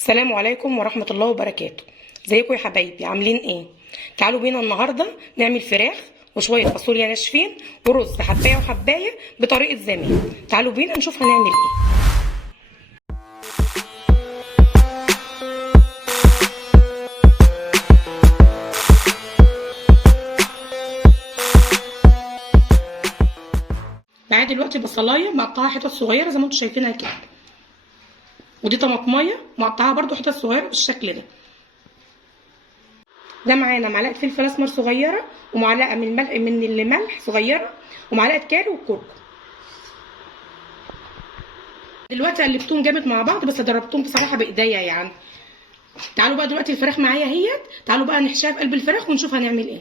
السلام عليكم ورحمة الله وبركاته. ازيكم يا حبايبي، عاملين ايه؟ تعالوا بينا النهاردة نعمل فراخ وشوية فاصوليا ناشفين ورز حباية وحباية بطريقة زمان. تعالوا بينا نشوف هنعمل ايه. معايا دلوقتي بصلاية مقطعها حتت صغيرة زي ما انتم شايفينها كده، ودي طماطمايه مقطعها برده حتت صغيره بالشكل ده. ده معانا معلقه فلفل اسمر صغيره، ومعلقه من الملح صغيره، ومعلقه كاري وكركم. دلوقتي قلبتهم جامد مع بعض، بس ضربتهم بصراحه بايديا يعني. تعالوا بقى دلوقتي الفراخ معايا اهيت، تعالوا بقى نحشيها في قلب الفراخ ونشوف هنعمل ايه.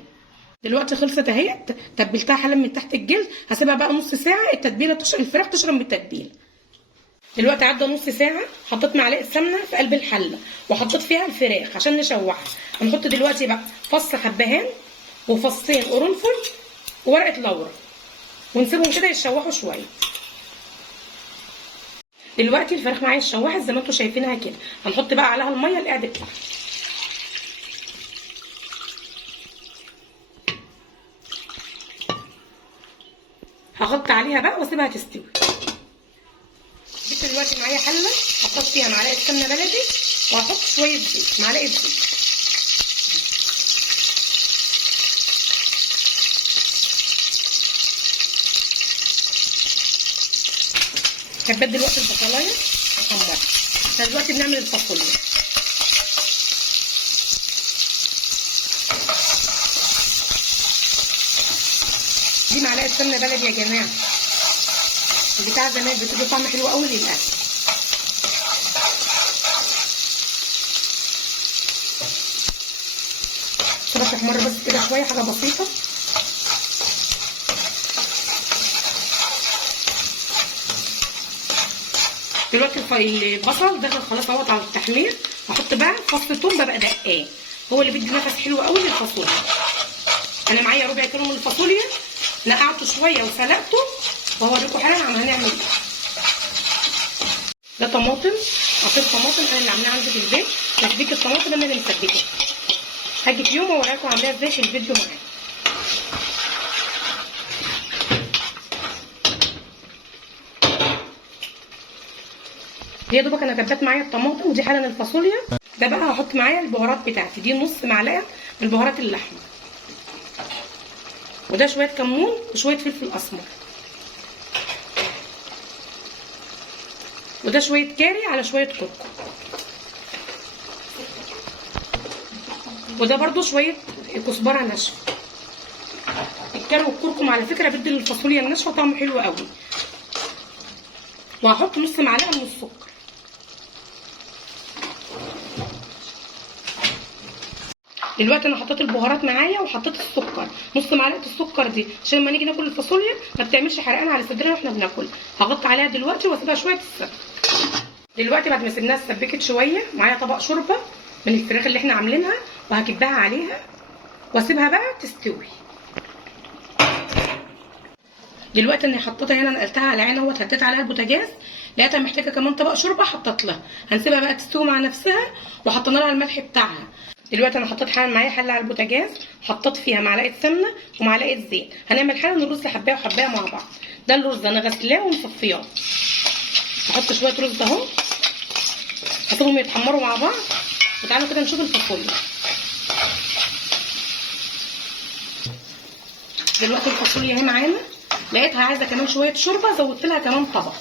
دلوقتي خلصت اهيت، تبلتها حالا من تحت الجلد، هسيبها بقى نص ساعه التتبيله الفراخ تشرب من التتبيله. دلوقتي عدى نص ساعه، حطيت معلقه سمنه في قلب الحله وحطيت فيها الفراخ عشان نشوحها. هنحط دلوقتي بقى فص حبهان وفصين قرنفل وورقه لورا، ونسيبهم كده يتشوحوا شويه. دلوقتي الفراخ معايا اتشوحت زي ما انتم شايفينها كده. هنحط بقى عليها الميه القعد بتاعها. هغطي عليها بقى واسيبها تستوي. جبت دلوقتي معايا حله، حطيت فيها معلقه سمنه بلدي، وهحط شويه زيت، معلقه زيت. كبات دلوقتي البصلايه احمرها. احنا دلوقتي بنعمل الفاصوليا. دي معلقه سمنه بلدي يا جماعه، بتاع زمان بتدي طعم حلو قوي للاكل. سيبها تحمر بس كده شويه، حاجه بسيطه. دلوقتي البصل دخل خلاص اهوت على التحمير. هحط بقى فص ثوم ببقى دقاه، هو اللي بيدي نفس حلو قوي للفاصوليا. انا معايا ربع كيلو من الفاصوليا، نقعته شويه وسلقته، وهوريكم حالا هنعمل ايه. ده طماطم، عصير طماطم انا اللي عاملاها عندي في البيت. تسبيكه الطماطم انا اللي مسبكها. هاجي في يوم واوريكم عاملاها ازاي في الفيديو معايا. دي يا دوبك انا كبت معايا الطماطم، ودي حالا الفاصوليا. ده بقى هحط معايا البهارات بتاعتي، دي نص معلقه من بهارات اللحمه، وده شويه كمون وشويه فلفل اسمر، وده شويه كاري على شويه كركم، وده برده شويه كزبره ناشفه. الكاري والكركم على فكره بيدي للفاصوليا الناشفه طعم حلو قوي. وهحط نص معلقه من السكر. دلوقتي انا حطيت البهارات معايا وحطيت السكر، نص معلقه السكر دي عشان لما نيجي ناكل الفاصوليا ما بتعملش حرقان على صدرنا واحنا بناكل. هغطي عليها دلوقتي واسيبها شويه تتسبك. دلوقتي بعد ما سيبناها اتسبكت شويه، معايا طبق شوربه من الفراخ اللي احنا عاملينها، وهكبها عليها واسيبها بقى تستوي. دلوقتي انا حطيتها هنا، نقلتها على عين اهوت، هديت عليها البوتاجاز، لقيتها محتاجه كمان طبق شوربه، حطيت لها. هنسيبها بقى تستوي مع نفسها، وحطينا لها الملح بتاعها. دلوقتي انا حطيت حالا معايا حله على البوتاجاز، حطيت فيها معلقه سمنه ومعلقه زيت. هنعمل حالا الرز حبايه وحبايه مع بعض. ده الرز انا غسلاه ومصفياه. هحط شويه رز اهو، هسيبهم يتحمروا مع بعض، وتعالوا كده نشوف الفاصوليا. دلوقتي الفاصوليا اهي معانا، لقيتها عايزه كمان شويه شوربه، زودت لها كمان طبق،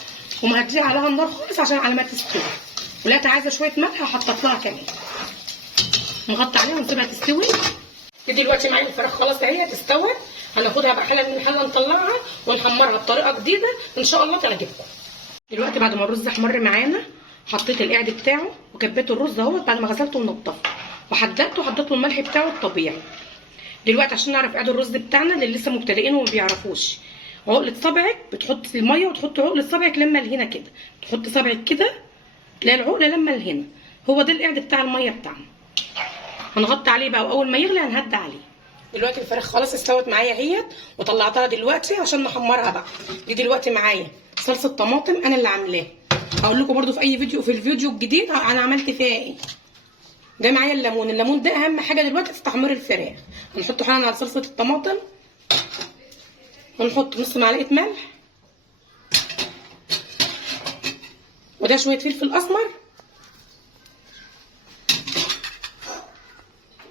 ومهديه عليها النار خالص عشان على ما تستوي. ولقيتها عايزه شويه ملح، وحطيت لها كمان. نغطي عليها ونسيبها تستوي. دلوقتي معايا الفراخ خلاص اهي استوت. هناخدها بقى حله من الحله، نطلعها ونحمرها بطريقه جديده ان شاء الله تعجبكم. دلوقتي بعد ما الرز احمر معانا، حطيت القعد بتاعه وكبيت الرز اهوت بعد ما غسلته ونضفته، وحددته وحطيت له الملح بتاعه الطبيعي. دلوقتي عشان نعرف قعد الرز بتاعنا اللي لسه مبتدئين وما بيعرفوش، عقله صبعك بتحط في الميه، وتحط عقله صبعك لما لهنا كده، تحط صبعك كده تلاقي العقله لما لهنا، هو ده القعد بتاع الميه بتاعنا. هنغطي عليه بقى، واول ما يغلي هنهدى عليه. دلوقتي الفراخ خلاص استوت معايا اهيت، وطلعتها دلوقتي عشان نحمرها بقى. دي دلوقتي معايا صلصه طماطم انا اللي عاملاها، هقول لكم برده في اي فيديو، في الفيديو الجديد انا عملت فيها ايه. ده معايا الليمون، الليمون ده اهم حاجه دلوقتي في تحمير الفراخ. هنحطه حالا على صلصه الطماطم، ونحط نص معلقه ملح، وده شويه فلفل اسمر.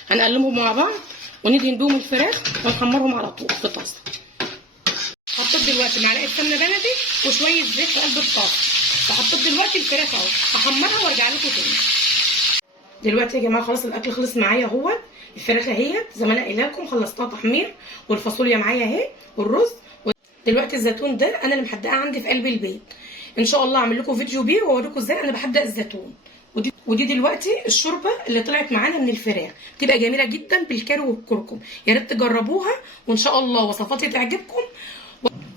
هنقلبهم مع بعض وندهن بيهم الفراخ ونحمرهم على طول في طاسه. حطيت دلوقتي معلقه سمنه بلدي وشويه زيت في قلب الطاسه، وحطيت دلوقتي الفراخ اهو، هحمرها وارجع لكم تاني. دلوقتي يا جماعه خلاص الاكل خلص معايا اهو. الفراخ اهيت زي ما انا قايله لكم، خلصتها تحمير، والفاصوليا معايا اهي والرز. دلوقتي الزيتون ده انا اللي محدقاه عندي في قلب البيت. ان شاء الله اعمل لكم فيديو بيه واوريكم ازاي انا بحدق الزيتون. ودي دلوقتي الشوربه اللي طلعت معانا من الفراخ، بتبقى جميله جدا بالكاري والكركم. يا ريت تجربوها وان شاء الله وصفاتي تعجبكم.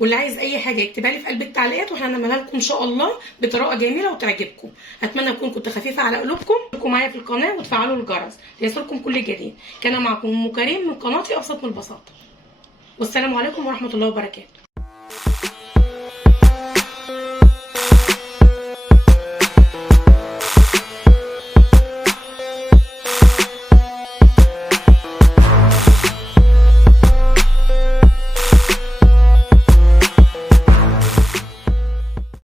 واللي عايز اي حاجه يكتبها لي في قلب التعليقات واحنا هنعملها لكم ان شاء الله بطريقه جميله وتعجبكم. اتمنى اكون كنت خفيفه على قلوبكم. خليكم معايا في القناه وتفعلوا الجرس ليصلكم كل جديد. كان معكم ام كريم من قناتي ابسط من البساطه. والسلام عليكم ورحمه الله وبركاته.